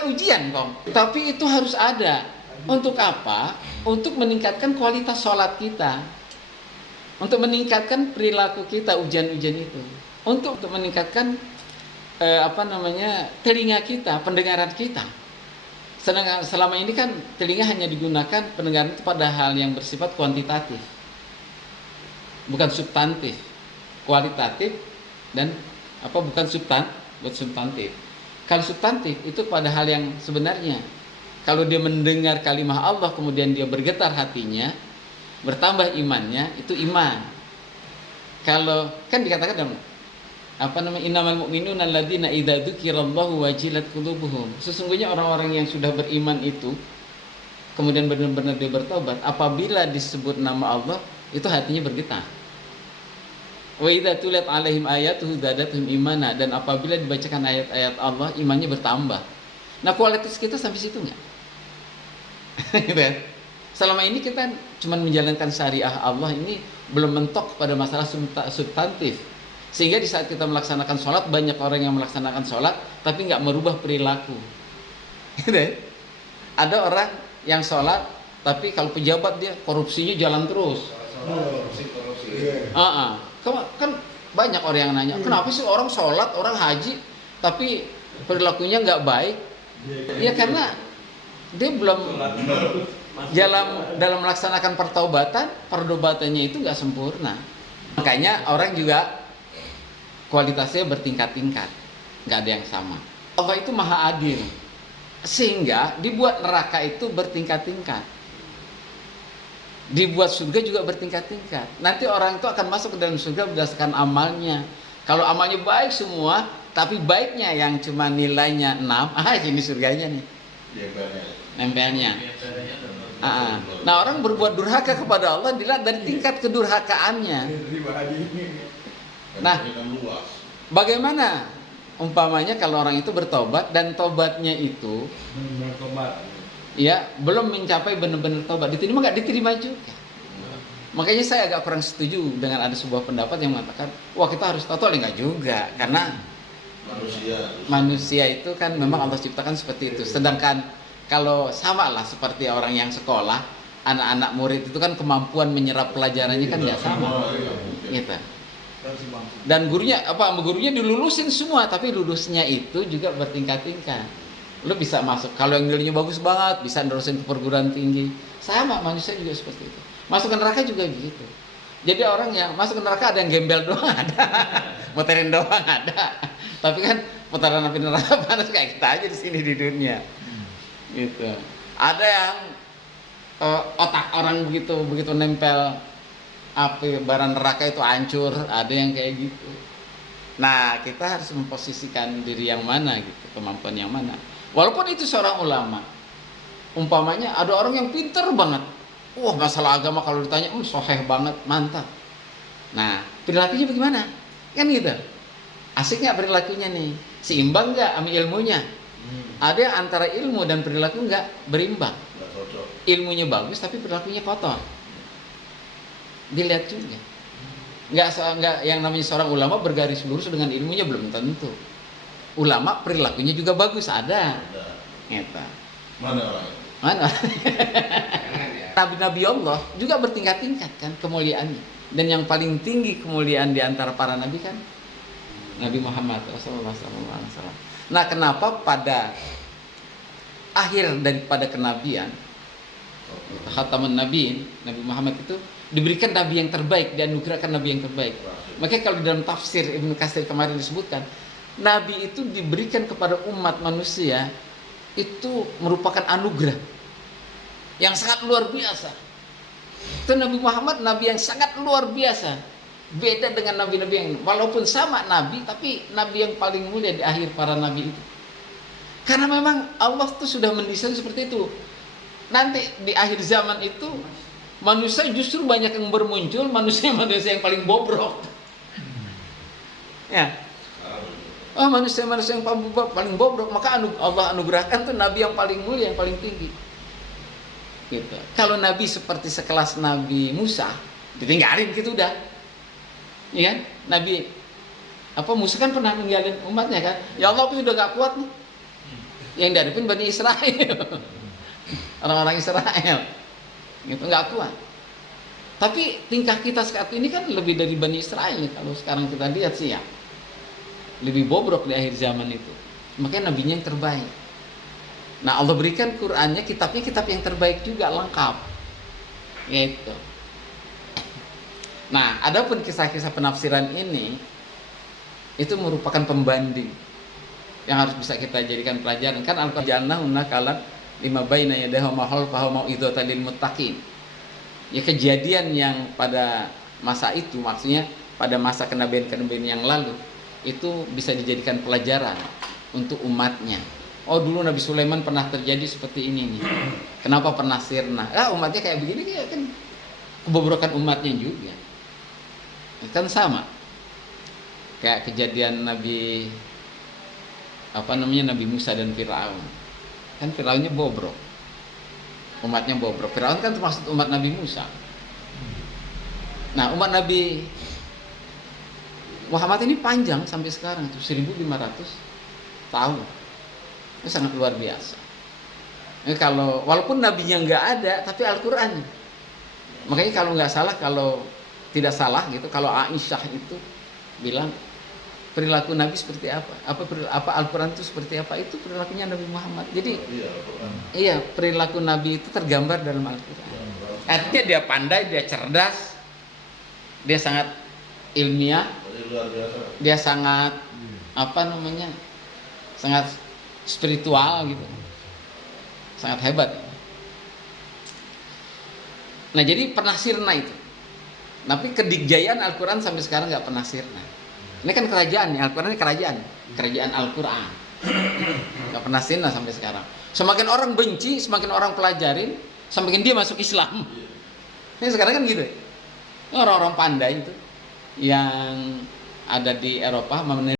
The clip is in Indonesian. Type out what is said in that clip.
bukan ujian kok. Tapi itu harus ada. Untuk apa? Untuk meningkatkan kualitas sholat kita. Untuk meningkatkan perilaku kita, ujian-ujian itu. Untuk meningkatkan telinga kita, pendengaran kita. Sedangkan selama ini kan telinga hanya digunakan pendengaran itu pada hal yang bersifat kuantitatif, bukan substantif. Kualitatif dan bukan substantif. Kalau substantif itu pada hal yang sebenarnya. Kalau dia mendengar kalimah Allah kemudian dia bergetar hatinya, bertambah imannya, itu iman. Kalau kan dikatakan dalam innamal mu'minuna alladzina idza dzukirallahu wajilat qulubuhum. Sesungguhnya orang-orang yang sudah beriman itu kemudian benar-benar dia bertobat, apabila disebut nama Allah itu hatinya bergetar. Wa idza tuliyat alaihim ayatuhu zadatuhum imana, dan apabila dibacakan ayat-ayat Allah imannya bertambah. Nah, kualitas kita sampai situ enggak? Gitu ya. Selama ini kita cuma menjalankan syariah Allah ini belum mentok pada masalah substantif. Sehingga di saat kita melaksanakan sholat, banyak orang yang melaksanakan sholat tapi nggak merubah perilaku. Gitu ya. Ada orang yang sholat tapi kalau pejabat dia korupsinya jalan terus. Kan banyak orang yang nanya, kenapa sih orang sholat, orang haji tapi perilakunya nggak baik? Ya karena dia belum dalam melaksanakan pertobatannya itu nggak sempurna. Makanya orang juga kualitasnya bertingkat-tingkat, nggak ada yang sama. Allah itu maha adil, sehingga dibuat neraka itu bertingkat-tingkat, dibuat surga juga bertingkat-tingkat. Nanti orang itu akan masuk ke dalam surga berdasarkan amalnya. Kalau amalnya baik semua, tapi baiknya yang cuma nilainya 6, ini surganya nih, nempelnya. Nah, orang berbuat durhaka kepada Allah dilihat dari tingkat kedurhakaannya. Nah, bagaimana umpamanya kalau orang itu bertobat dan tobatnya itu ya belum mencapai benar-benar tobat, diterima nggak diterima juga. Makanya saya agak kurang setuju dengan ada sebuah pendapat yang mengatakan wah kita harus total, enggak juga, karena manusia itu kan memang Allah ciptakan seperti itu. Sedangkan kalau sama lah seperti orang yang sekolah, anak-anak murid itu kan kemampuan menyerap pelajarannya kan nggak sama, gitu. Dan gurunya dilulusin semua, tapi lulusnya itu juga bertingkat-tingkat. Lo bisa masuk, kalau yang nilainya bagus banget bisa nerusin ke perguruan tinggi. Sama, manusia juga seperti itu. Masuk ke neraka juga gitu. Jadi orang yang masuk ke neraka ada yang gembel doang ada, muterin doang ada. Tapi kan putaran api neraka panas kayak kita aja di sini di dunia. Gitu. Ada yang otak orang begitu nempel api bara neraka itu hancur, ada yang kayak gitu. Nah, kita harus memposisikan diri yang mana gitu, kemampuan yang mana. Walaupun itu seorang ulama. Umpamanya ada orang yang pinter banget. Wah, masalah agama kalau ditanya, soheh banget, mantap. Nah, perilakunya bagaimana? Kan gitu. Asik nggak perilakunya nih? Seimbang nggak sama ilmunya? Ada yang antara ilmu dan perilaku nggak berimbang. Ilmunya bagus tapi perilakunya kotor. Dilihat juga. Nggak yang namanya seorang ulama bergaris lurus dengan ilmunya belum tentu. Ulama perilakunya juga bagus, ada. Gitu. Mana? Nabi-nabi Allah juga bertingkat-tingkat kan kemuliaannya. Dan yang paling tinggi kemuliaan di antara para nabi kan Nabi Muhammad Rasulullah SAW. Nah, kenapa pada akhir daripada kenabian, khatamun nabiin, Nabi Muhammad itu diberikan nabi yang terbaik, dianugerahkan nabi yang terbaik. Makanya kalau di dalam tafsir Ibnu Katsir kemarin disebutkan, nabi itu diberikan kepada umat manusia itu merupakan anugerah yang sangat luar biasa. Itu Nabi Muhammad nabi yang sangat luar biasa. Beda dengan nabi-nabi yang walaupun sama nabi, tapi nabi yang paling mulia di akhir para nabi itu. Karena memang Allah tuh sudah mendesain seperti itu. Nanti di akhir zaman itu manusia justru banyak yang bermuncul, manusia yang paling bobrok. Ya. Manusia yang paling bobrok, maka Allah anugerahkan tuh nabi yang paling mulia, yang paling tinggi. Gitu. Kalau nabi seperti sekelas Nabi Musa, ditinggalin gitu udah. Iya kan? Nabi Musa kan pernah ninggalin umatnya kan? Ya Allah, aku sudah gak kuat nih. Yang dihadapin Bani Israel. Orang-orang Israel. Gitu, nggak kuat. Tapi tingkah kita saat ini kan lebih dari Bani Israel nih, kalau sekarang kita lihat sih ya. Lebih bobrok di akhir zaman itu. Makanya nabinya yang terbaik. Nah, Allah berikan Qur'annya, kitabnya kitab yang terbaik juga, lengkap. Gitu. Nah, adapun kisah-kisah penafsiran ini itu merupakan pembanding yang harus bisa kita jadikan pelajaran. Kan Al-Qur'an nakalan lima baina yadahu ma khalfahu mau'izatan lil muttaqin. Ya, kejadian yang pada masa itu, maksudnya pada masa kenabian-kenabian yang lalu, itu bisa dijadikan pelajaran untuk umatnya. Oh, dulu Nabi Sulaiman pernah terjadi seperti ini nih. Kenapa pernah sirna? Umatnya kayak begini, kayak kan kebobrokan umatnya juga. Kan sama. Kayak kejadian Nabi Nabi Musa dan Firaun. Kan Firaunnya bobrok. Umatnya bobrok. Firaun kan termasuk umat Nabi Musa. Nah, umat Nabi Muhammad ini panjang sampai sekarang, 1500 tahun. Ini sangat luar biasa. Ini kalau walaupun nabinya nggak ada, tapi Al-Qur'an. Makanya kalau nggak salah, kalau tidak salah gitu, kalau Aisyah itu bilang perilaku Nabi seperti apa? Apa Al-Qur'an itu seperti apa? Itu perilakunya Nabi Muhammad. Jadi iya, perilaku Nabi itu tergambar dalam Al-Qur'an. Artinya dia pandai, dia cerdas, dia sangat ilmiah, dia sangat sangat spiritual gitu, sangat hebat. Nah, jadi pernah sirna itu. Tapi kedikjayaan Al-Quran sampai sekarang nggak pernah sirna. Ini kan kerajaan, Al-Quran ini kerajaan Al-Quran, nggak pernah sirna sampai sekarang. Semakin orang benci, semakin orang pelajarin, semakin dia masuk Islam. Ini sekarang kan gitu. Orang-orang pandai itu yang ada di Eropa